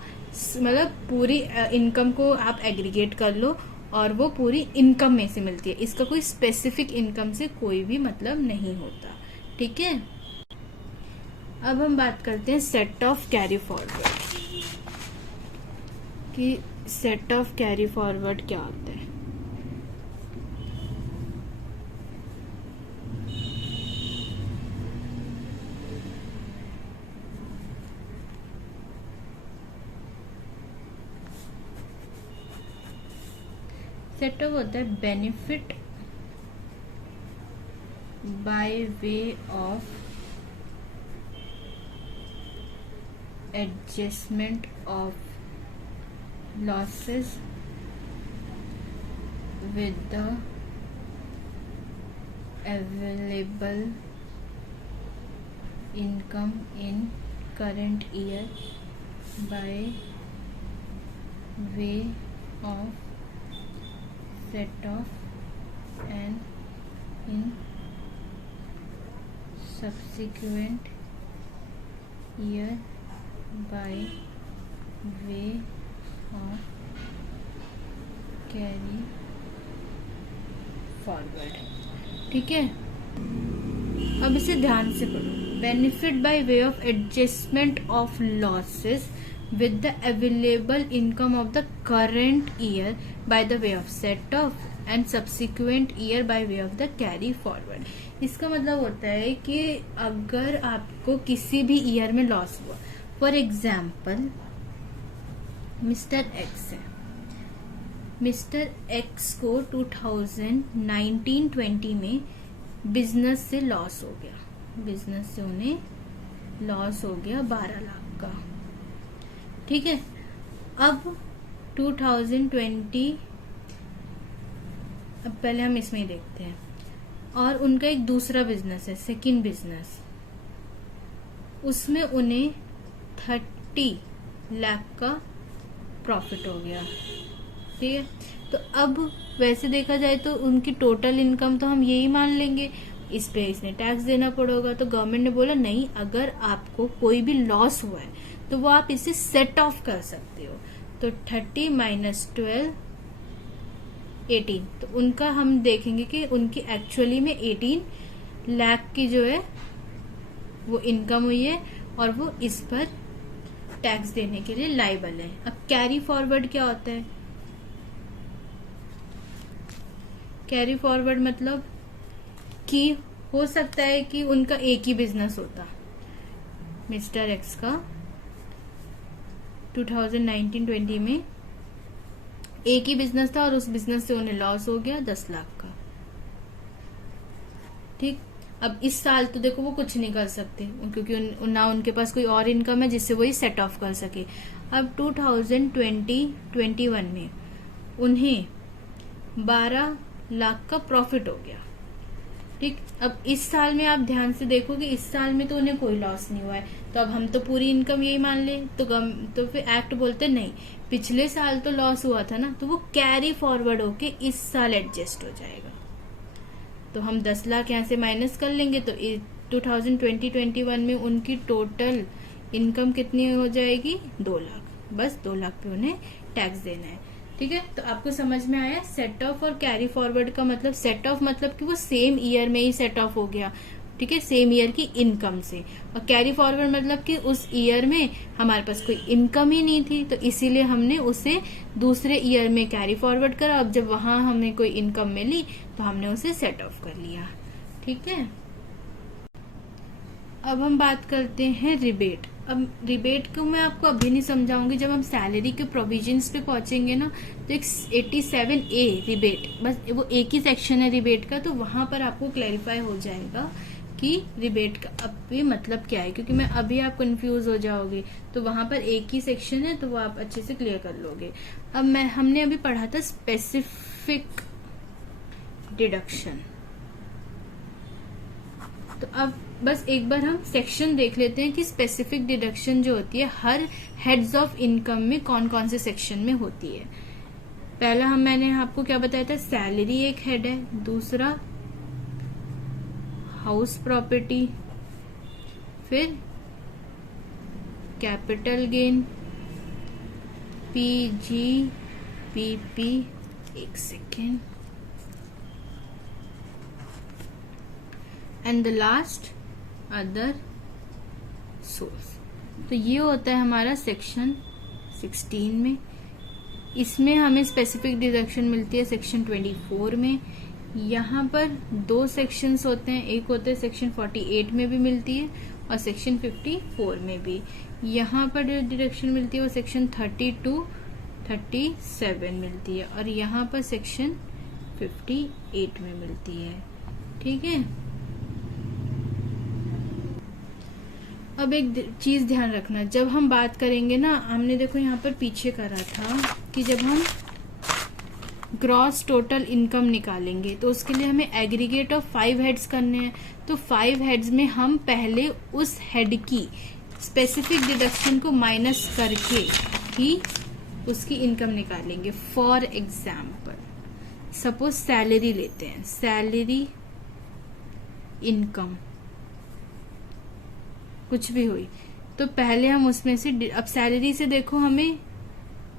मतलब पूरी इनकम को आप एग्रीगेट कर लो और वो पूरी इनकम में से मिलती है। इसका कोई स्पेसिफिक इनकम से कोई भी मतलब नहीं होता। ठीक है, अब हम बात करते हैं सेट ऑफ कैरी फॉरवर्ड कि सेट ऑफ कैरी फॉरवर्ड क्या होता है। सेट ऑफ होता है benefit by way of adjustment of losses with the available income in current year by way of set off and in subsequent year by way of carry forward। ठीक है, अब इसे ध्यान से पढ़ो। Benefit by way of adjustment of losses with the available income of the current year by the way of set off and subsequent year by way of the carry forward। इसका मतलब होता है कि अगर आपको किसी भी ईयर में लॉस हुआ, फॉर एग्जाम्पल मिस्टर एक्स है, मिस्टर एक्स को 2019-20 में बिजनेस से लॉस हो गया, बिजनेस से उन्हें लॉस हो गया 12 लाख का। ठीक है, अब 2020, अब पहले हम इसमें ही देखते हैं, और उनका एक दूसरा बिजनेस है, सेकंड बिजनेस, उसमें उन्हें 30 लाख का प्रॉफिट हो गया। ठीक है, तो अब वैसे देखा जाए तो उनकी टोटल इनकम तो हम यही मान लेंगे, इस पे इसमें टैक्स देना पड़ेगा। तो गवर्नमेंट ने बोला नहीं, अगर आपको कोई भी लॉस हुआ है तो वो आप इसे सेट ऑफ कर सकते हो। तो 30 माइनस 12 18, तो उनका हम देखेंगे कि उनकी एक्चुअली में 18 लाख की जो है वो इनकम हुई है और वो इस पर टैक्स देने के लिए लायबल है। अब कैरी फॉरवर्ड क्या होता है? कैरी फॉरवर्ड मतलब कि हो सकता है कि उनका एक ही बिजनेस होता, मिस्टर एक्स का 2019-20 में एक ही बिजनेस था और उस बिजनेस से उन्हें लॉस हो गया 10 लाख का। ठीक, अब इस साल तो देखो वो कुछ नहीं कर सकते क्योंकि ना उनके पास कोई और इनकम है जिससे वो सेट ऑफ कर सके। अब 2020-21 में उन्हें 12 लाख का प्रॉफिट हो गया। ठीक, अब इस साल में आप ध्यान से देखोगे, इस साल में तो उन्हें कोई लॉस नहीं हुआ है, तो अब हम तो पूरी इनकम यही मान ले, तो फिर एक्ट बोलते नहीं, पिछले साल तो लॉस हुआ था ना, तो वो कैरी फॉरवर्ड होके इस साल एडजस्ट हो जाएगा। तो हम 10 लाख यहाँ से माइनस कर लेंगे, तो 2020-21 में उनकी टोटल इनकम कितनी हो जाएगी, 2 लाख। बस 2 लाख पे उन्हें टैक्स देना है। ठीक है, तो आपको समझ में आया सेट ऑफ और कैरी फॉरवर्ड का मतलब। सेट ऑफ मतलब कि वो सेम ईयर में ही सेट ऑफ हो गया, ठीक है, सेम ईयर की इनकम से। और कैरी फॉरवर्ड मतलब कि उस ईयर में हमारे पास कोई इनकम ही नहीं थी, तो इसीलिए हमने उसे दूसरे ईयर में कैरी फॉरवर्ड करा। अब जब वहां हमें कोई इनकम मिली तो हमने उसे सेट ऑफ कर लिया। ठीक है, अब हम बात करते हैं रिबेट। अब रिबेट को मैं आपको अभी नहीं समझाऊंगी, जब हम सैलरी के प्रोविजंस पे पहुंचेंगे ना, तो एक 87A रिबेट, बस वो एक ही सेक्शन है रिबेट का, तो वहां पर आपको क्लैरिफाई हो जाएगा कि रिबेट का अभी मतलब क्या है, क्योंकि मैं अभी आप कंफ्यूज हो जाओगे, तो वहां पर एक ही सेक्शन है, तो वो आप अच्छे से क्लियर कर लोगे। अब हमने अभी पढ़ा था स्पेसिफिक डिडक्शन, तो अब बस एक बार हम सेक्शन देख लेते हैं कि स्पेसिफिक डिडक्शन जो होती है हर हेड्स ऑफ इनकम में कौन कौन से सेक्शन में होती है। पहला मैंने आपको क्या बताया था, सैलरी एक हेड है, दूसरा हाउस प्रॉपर्टी, फिर कैपिटल गेन, PGPP, एक second, and the last other source. तो ये होता है हमारा सेक्शन 16 में। इसमें हमें स्पेसिफिक डिडक्शन मिलती है सेक्शन 24 में। यहाँ पर 2 सेक्शंस होते हैं, एक होते हैं सेक्शन 48 में भी मिलती है और सेक्शन 54 में भी। यहाँ पर जो डिडक्शन मिलती है वो सेक्शन 32-37 मिलती है और यहाँ पर सेक्शन 58 में मिलती है। ठीक है, अब एक चीज ध्यान रखना, जब हम बात करेंगे ना, हमने देखो यहाँ पर पीछे करा था कि जब हम ग्रॉस टोटल इनकम निकालेंगे तो उसके लिए हमें एग्रीगेट ऑफ 5 हेड्स करने हैं। तो 5 हेड्स में हम पहले उस हेड की स्पेसिफिक डिडक्शन को माइनस करके ही उसकी इनकम निकालेंगे। फॉर एग्जाम्पल सपोज सैलरी लेते हैं, सैलरी इनकम कुछ भी हुई, तो पहले हम उसमें से, अब सैलरी से देखो हमें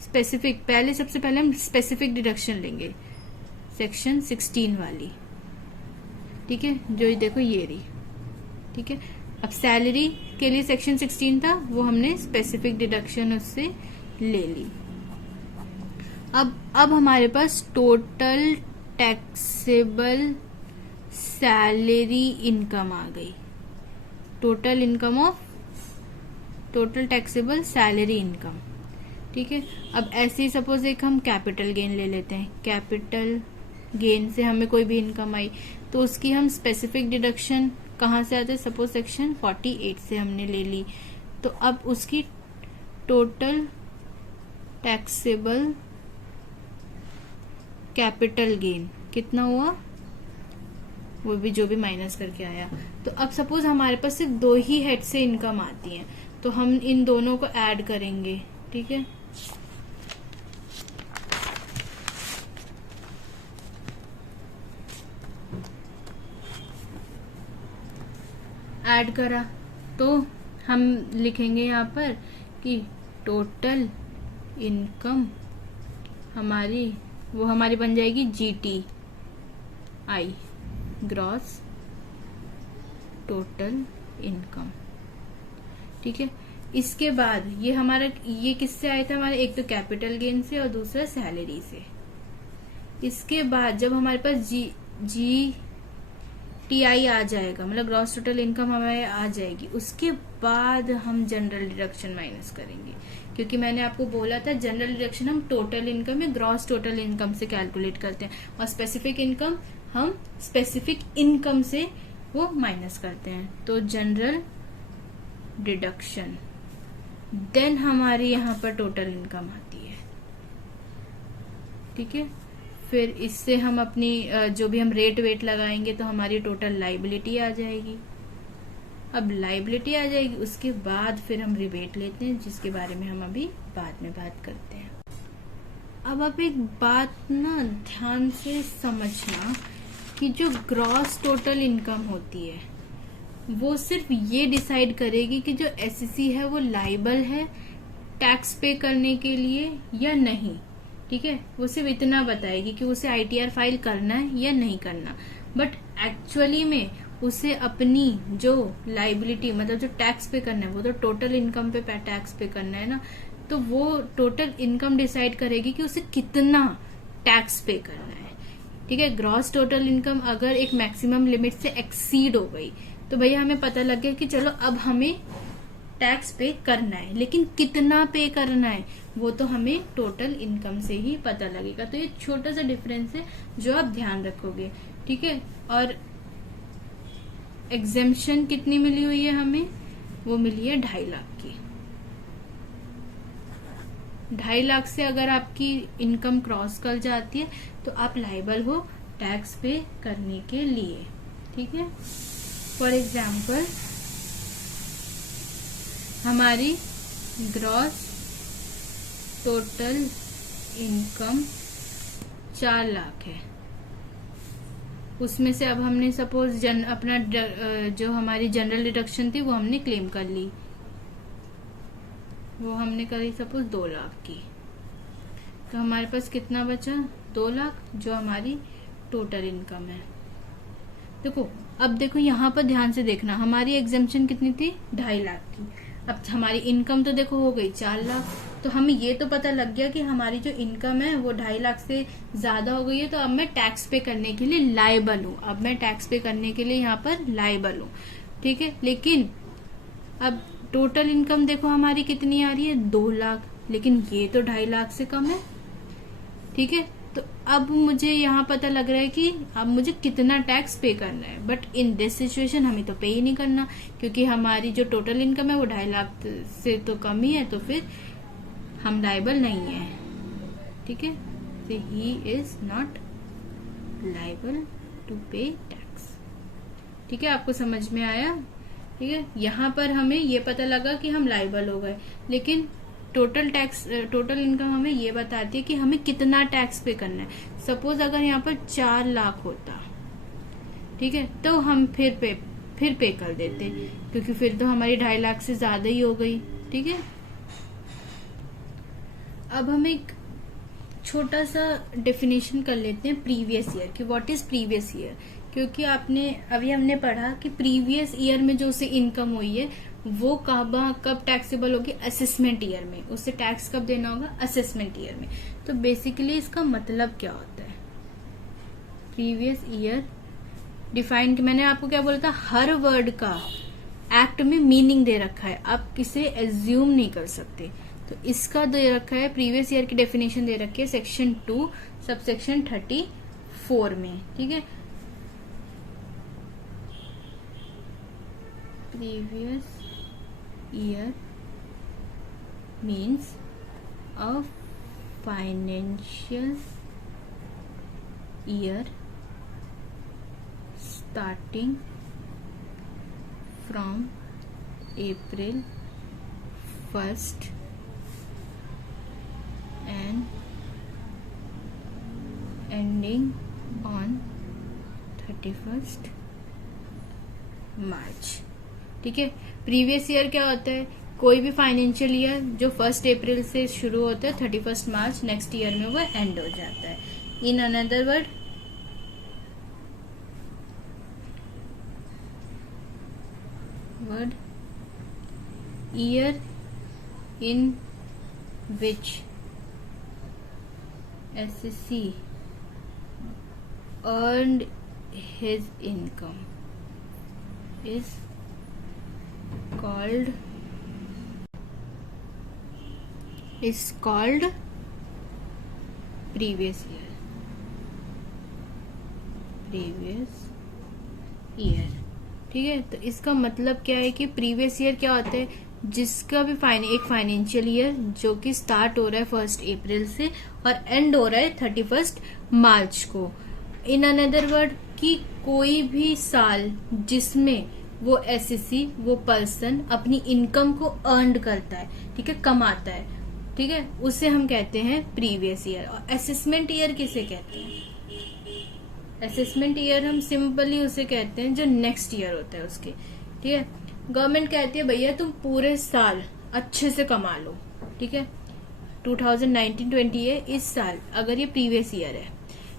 स्पेसिफिक, सबसे पहले हम स्पेसिफिक डिडक्शन लेंगे, सेक्शन 16 वाली। ठीक है, जो ये देखो ये रही। ठीक है, अब सैलरी के लिए सेक्शन 16 था, वो हमने स्पेसिफिक डिडक्शन उससे ले ली। अब हमारे पास टोटल टैक्सेबल सैलरी इनकम आ गई, total income of total taxable salary income. ठीक है, अब ऐसे ही सपोज एक हम कैपिटल गेन ले लेते हैं, कैपिटल गेन से हमें कोई भी इनकम आई तो उसकी हम स्पेसिफिक डिडक्शन कहाँ से आते हैं, सपोज सेक्शन 48 से हमने ले ली, तो अब उसकी टोटल टैक्सेबल कैपिटल गेन कितना हुआ, वो भी जो भी माइनस करके आया। तो अब सपोज हमारे पास सिर्फ 2 ही हेड से इनकम आती है, तो हम इन दोनों को ऐड करेंगे। ठीक है, ऐड करा तो हम लिखेंगे यहाँ पर कि टोटल इनकम हमारी बन जाएगी GTI, ग्रॉस टोटल इनकम। ठीक है, इसके बाद ये किससे आया था हमारे, एक तो कैपिटल गेन से और दूसरा सैलरी से। इसके बाद जब हमारे पास TI आ जाएगा, मतलब ग्रॉस टोटल इनकम हमें आ जाएगी। उसके बाद हम जनरल डिडक्शन माइनस करेंगे, क्योंकि मैंने आपको बोला था जनरल डिडक्शन हम टोटल इनकम या ग्रॉस टोटल इनकम से कैलकुलेट करते हैं, और स्पेसिफिक इनकम हम स्पेसिफिक इनकम से वो माइनस करते हैं। तो जनरल डिडक्शन, देन हमारी यहाँ पर टोटल इनकम आती है। ठीक है, फिर इससे हम अपनी जो भी हम रेट वेट लगाएंगे तो हमारी टोटल लाइबिलिटी आ जाएगी। अब लाइबिलिटी आ जाएगी, उसके बाद फिर हम रिबेट लेते हैं, जिसके बारे में हम अभी बाद में बात करते हैं। अब आप एक बात ना ध्यान से समझना कि जो ग्रॉस टोटल इनकम होती है वो सिर्फ ये डिसाइड करेगी कि जो एससी है वो लाइबल है टैक्स पे करने के लिए या नहीं। ठीक है, वो सिर्फ इतना बताएगी कि उसे ITR फाइल करना है या नहीं करना, बट एक्चुअली में उसे अपनी जो लाइबिलिटी मतलब जो टैक्स पे करना है वो तो टोटल इनकम पे टैक्स पे करना है ना, तो वो टोटल इनकम डिसाइड करेगी कि उसे कितना टैक्स पे करना है। ठीक है, ग्रॉस टोटल इनकम अगर एक मैक्सिमम लिमिट से एक्सीड हो गई तो भैया हमें पता लग गया कि चलो अब हमें टैक्स पे करना है, लेकिन कितना पे करना है वो तो हमें टोटल इनकम से ही पता लगेगा। तो ये छोटा सा डिफरेंस है जो आप ध्यान रखोगे। ठीक है, और एग्जेम्पशन कितनी मिली हुई है हमें, वो मिली है 2.5 लाख की। 2.5 लाख से अगर आपकी इनकम क्रॉस कर जाती है तो आप लाइबल हो टैक्स पे करने के लिए। ठीक है, फॉर एग्जाम्पल हमारी ग्रॉस टोटल इनकम 4 लाख है, उसमें से अब हमने सपोज अपना जो हमारी जनरल डिडक्शन थी वो हमने क्लेम कर ली, वो हमने करी सपोज 2 लाख की, तो हमारे पास कितना बचा 2 लाख जो हमारी टोटल इनकम है। देखो अब देखो यहाँ पर ध्यान से देखना, हमारी एग्जेम्पशन कितनी थी 2.5 लाख की। अब हमारी इनकम तो देखो हो गई 4 लाख, तो हमें ये तो पता लग गया कि हमारी जो इनकम है वो 2.5 लाख से ज्यादा हो गई है, तो अब मैं टैक्स पे करने के लिए लायबल हूँ। अब मैं टैक्स पे करने के लिए यहाँ पर लायबल हूँ। ठीक है, लेकिन अब टोटल इनकम देखो हमारी कितनी आ रही है 2 लाख, लेकिन ये तो 2.5 लाख से कम है। ठीक है, तो अब मुझे यहाँ पता लग रहा है कि अब मुझे कितना टैक्स पे करना है, बट इन दिस सिचुएशन हमें तो पे ही नहीं करना, क्योंकि हमारी जो टोटल इनकम है वो 2.5 लाख से तो कम ही है, तो फिर हम लायबल नहीं है। ठीक है, so he is not liable to pay tax। ठीक है, आपको समझ में आया। ठीक है, यहाँ पर हमें ये पता लगा कि हम लायबल हो गए, लेकिन टोटल इनकम हमें ये बताती है कि हमें कितना टैक्स पे करना है। सपोज अगर यहाँ पर 4 लाख होता, ठीक है, तो हम फिर पे कर देते, क्योंकि फिर तो हमारी 2.5 लाख से ज्यादा ही हो गई। ठीक है, अब हम एक छोटा सा डेफिनेशन कर लेते हैं प्रीवियस ईयर की। व्हाट इज प्रीवियस ईयर, क्योंकि अभी हमने पढ़ा कि प्रीवियस ईयर में जो उसे इनकम हुई है वो कब टैक्सेबल होगी, असेसमेंट ईयर में। उससे टैक्स कब देना होगा, असेसमेंट ईयर में। तो बेसिकली इसका मतलब क्या होता है, प्रीवियस ईयर डिफाइन, मैंने आपको क्या बोला था, हर वर्ड का एक्ट में मीनिंग दे रखा है, आप इसे एज्यूम नहीं कर सकते। तो इसका दे रखा है, प्रीवियस ईयर की डेफिनेशन दे रखी है सेक्शन 2 सबसेक्शन 34 में। ठीक है, previous year means a financial year starting from April 1st and ending on 31st मार्च। ठीक है, प्रीवियस ईयर क्या होता है, कोई भी फाइनेंशियल ईयर जो 1 अप्रैल से शुरू होता है 31 मार्च नेक्स्ट ईयर में वो एंड हो जाता है। In another word year in which SSC earned his income। is called previous year. ठीक है, तो इसका मतलब क्या है कि प्रीवियस ईयर क्या होता है, जिसका भी एक फाइनेंशियल ईयर जो कि स्टार्ट हो रहा है 1 अप्रैल से और एंड हो रहा है 31 मार्च को। इन अनदर वर्ड कि कोई भी साल जिसमें वो एसएससी, वो पर्सन अपनी इनकम को अर्न करता है, ठीक है, कमाता है, ठीक है, उसे हम कहते हैं प्रीवियस ईयर। और असेसमेंट ईयर किसे कहते हैं? असेसमेंट ईयर हम सिंपली उसे कहते हैं जो नेक्स्ट ईयर होता है उसके, ठीक है। गवर्नमेंट कहती है भैया तुम पूरे साल अच्छे से कमा लो, ठीक है, 2019-20 है इस साल, अगर ये प्रीवियस ईयर है,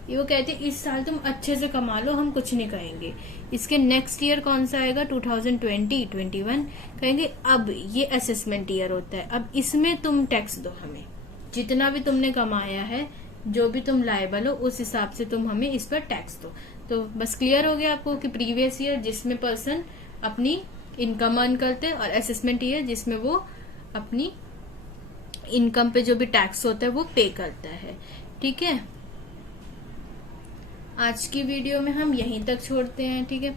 ये वो कहते हैं इस साल तुम अच्छे से कमा लो, हम कुछ नहीं कहेंगे। इसके नेक्स्ट ईयर कौन सा आएगा, 2020-21, कहेंगे अब ये असेसमेंट ईयर होता है, अब इसमें तुम टैक्स दो हमें, जितना भी तुमने कमाया है, जो भी तुम लायबल हो उस हिसाब से तुम हमें इस पर टैक्स दो। तो बस क्लियर हो गया आपको कि प्रीवियस ईयर जिसमें पर्सन अपनी इनकम अर्न करते हैं, और असेसमेंट ईयर जिसमें वो अपनी इनकम पे जो भी टैक्स होता है वो पे करता है, ठीक है। आज की वीडियो में हम यहीं तक छोड़ते हैं, ठीक है।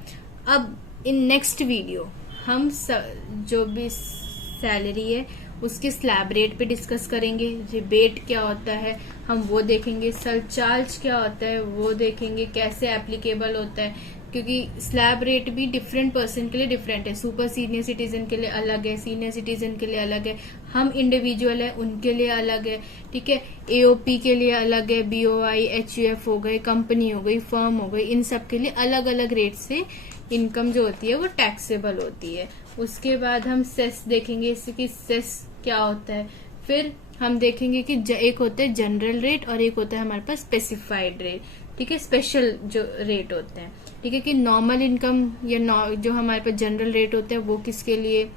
अब इन नेक्स्ट वीडियो हम जो भी सैलरी है उसके स्लैब रेट पे डिस्कस करेंगे, रिबेट क्या होता है हम वो देखेंगे, सरचार्ज क्या होता है वो देखेंगे, कैसे एप्लीकेबल होता है, क्योंकि स्लैब रेट भी डिफरेंट पर्सन के लिए डिफरेंट है। सुपर सीनियर सिटीजन के लिए अलग है, सीनियर सिटीजन के लिए अलग है, हम इंडिविजुअल है उनके लिए अलग है, ठीक है, एओपी के लिए अलग है, बीओआई, एचयूएफ हो गए, कंपनी हो गई, फर्म हो गई, इन सब के लिए अलग अलग रेट से इनकम जो होती है वो टैक्सेबल होती है। उसके बाद हम सेस देखेंगे, इससे कि सेस क्या होता है। फिर हम देखेंगे कि एक होता है जनरल रेट और एक होता है हमारे पास स्पेसिफाइड रेट, ठीक है, स्पेशल जो रेट होते हैं, ठीक है, कि नॉर्मल इनकम या जो हमारे पास जनरल रेट होते हैं वो किसके लिए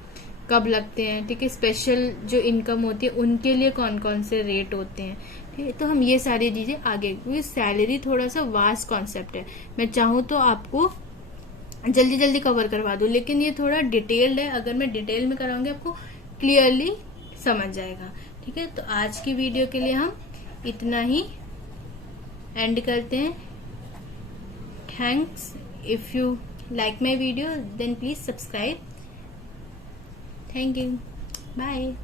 कब लगते हैं, ठीक है, स्पेशल जो इनकम होती है उनके लिए कौन कौन से रेट होते हैं, ठीक है। तो हम ये सारी चीजें आगे, क्योंकि सैलरी थोड़ा सा वास्ट कॉन्सेप्ट है, मैं चाहूँ तो आपको जल्दी जल्दी कवर करवा दूं, लेकिन ये थोड़ा डिटेल्ड है, अगर मैं डिटेल में कराऊंगी आपको क्लियरली समझ जाएगा, ठीक है। तो आज की वीडियो के लिए हम इतना ही एंड करते हैं। Thanks. If you like my video then please subscribe. Thank you, bye.